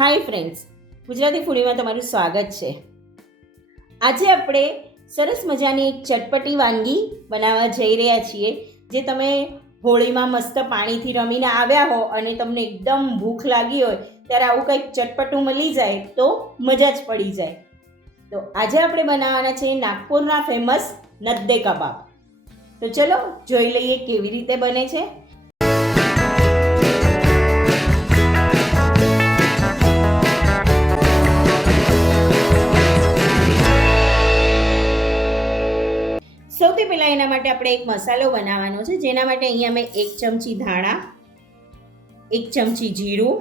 Hi friends Gujarati ફૂડીમાં તમારું સ્વાગત છે. આજે આપણે સરસ મજાની એક ચટપટી વાનગી બનાવવા જઈ રહ્યા છીએ, જે તમે હોળીમાં મસ્ત પાણીથી રમીને આવ્યા હો અને તમને એકદમ ભૂખ લાગી હોય ત્યારે આવું કંઈક ચટપટું મળી જાય તો મજા જ પડી જાય. તો આજે આપણે બનાવવાના છે નાગપુરના ફેમસ નદ્દે કબાબ. તો ચલો જોઈ લઈએ કેવી રીતે બને છે. સૌથી પહેલાં એના માટે આપણે એક મસાલો બનાવવાનો છે, જેના માટે અહીંયા મેં એક ચમચી ધાણા, એક ચમચી જીરું,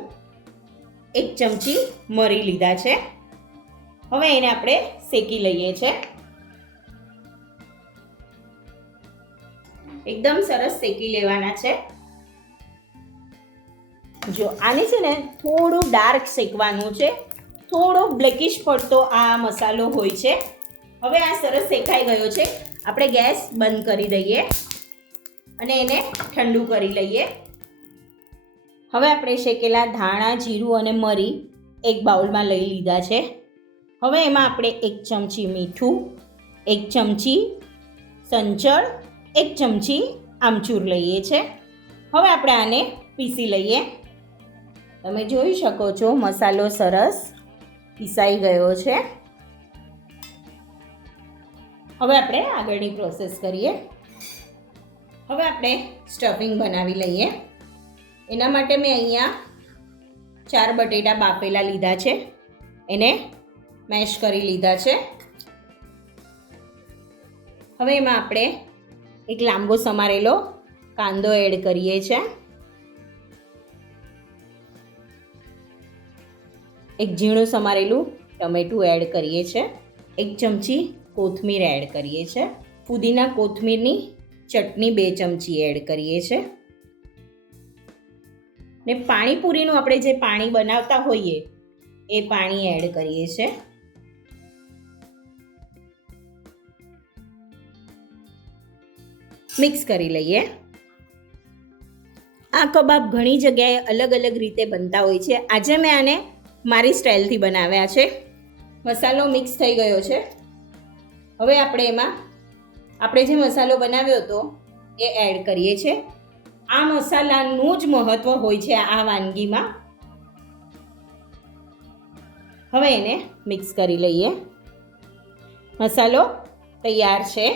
એક ચમચી મરી લીધા છે. હવે એને આપણે શેકી લઈએ છે. એકદમ સરસ શેકી લેવાના છે. જો આને છે ને થોડું ડાર્ક શેકવાનું છે, થોડો બ્લેકિશ પડતો આ મસાલો હોય છે. હવે આ સરસ શેકાઈ ગયો છે. આપણે ગેસ બંધ કરી દઈએ અને એને ઠંડુ કરી લઈએ. હવે આપણે શેકેલા ધાણા, જીરું અને મરી એક બાઉલમાં લઈ લીધા છે. હવે એમાં આપણે એક ચમચી મીઠું, એક ચમચી સંચળ, એક ચમચી આમચૂર લઈએ છે. હવે આપણે આને પીસી લઈએ. તમે જોઈ શકો છો મસાલો સરસ પીસાઈ ગયો છે. હવે આપણે આગળની પ્રોસેસ કરીએ. હવે આપણે સ્ટફિંગ બનાવી લઈએ. એના માટે મેં અહીંયા ચાર બટેટા બાફેલા લીધા છે. એને મેશ કરી લીધા છે. હવે એમાં આપણે એક લાંબો સમારેલો કાંદો એડ કરીએ છીએ. એક ઝીણું સમારેલું ટમેટું એડ કરીએ છીએ. એક ચમચી કોથમીર એડ કરીએ છીએ ફુદીના કોથમીરની ચટણી બે ચમચી એડ કરીએ છીએ ને પાણીપુરીનું આપણે જે પાણી બનાવતા હોઈએ, એ પાણી એડ કરીએ છીએ મિક્સ કરી લઈએ. આ કબાબ ઘણી જગ્યાએ અલગ અલગ રીતે બનતા હોય છે. આજે મેં આને મારી સ્ટાઇલથી બનાવ્યા છે. મસાલો મિક્સ થઈ ગયો છે. હવે આપણે એમાં, આપણે જે મસાલો બનાવ્યો હતો, એ એડ કરીએ છીએ. આ મસાલાનું જ મહત્ત્વ હોય છે આ વાનગીમાં. હવે એને મિક્સ કરી લઈએ. મસાલો તૈયાર છે.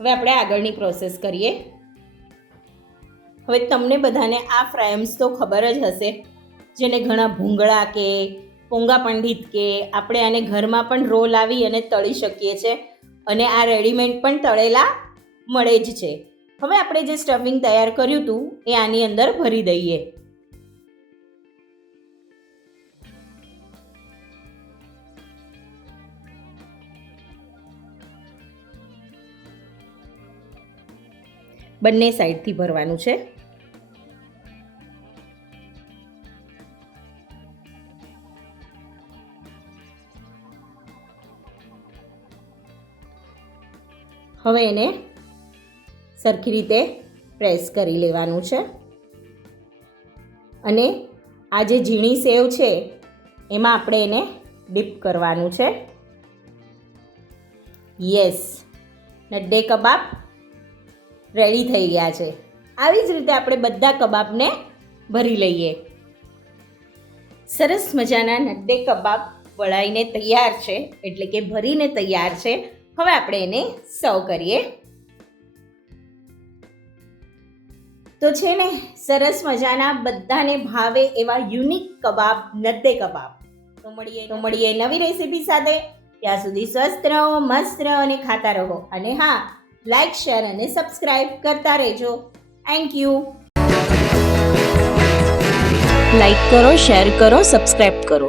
હવે આપણે આગળની પ્રોસેસ કરીએ. હવે તમને બધાને આ ફ્રાયમ્સ તો ખબર જ હશે, જેને ઘણા ભૂંગળા કે પોંગા પંડિત કે આપણે આને ઘરમાં પણ રોલ આવી અને તળી શકીએ છીએ અને આ રેડીમેડ પણ તળેલા મળે જ છે. હવે આપણે જે સ્ટફિંગ તૈયાર કર્યું હતું એ આની અંદર ભરી દઈએ. બંને સાઈડથી ભરવાનું છે. હવે એને સરખી રીતે પ્રેસ કરી લેવાનું છે. અને આ જે ઝીણી સેવ છે, એમાં આપણે એને ડીપ કરવાનું છે. યસ, નડ્ડે કબાબ રેડી થઈ ગયા છે. આવી જ રીતે આપણે બધા કબાબને ભરી લઈએ. સરસ મજાના નડ્ડે કબાબ વળાઈને તૈયાર છે, એટલે કે ભરીને તૈયાર છે. હવે આપણે એને સર્વ કરીએ. તો છે ને સરસ મજાના બધાને ભાવે એવા યુનિક કબાબ નદ્દે કબાબ. તો મળીએ તો મળીએ નવી રેસીપી સાથે. ત્યાં સુધી સ્વસ્થ રહો મસ્ત રહો અને ખાતા રહો. અને હા લાઈક શેર અને સબસ્ક્રાઈબ કરતા રહેજો. થેન્ક યુ લાઈક કરો શેર કરો સબસ્ક્રાઇબ કરો.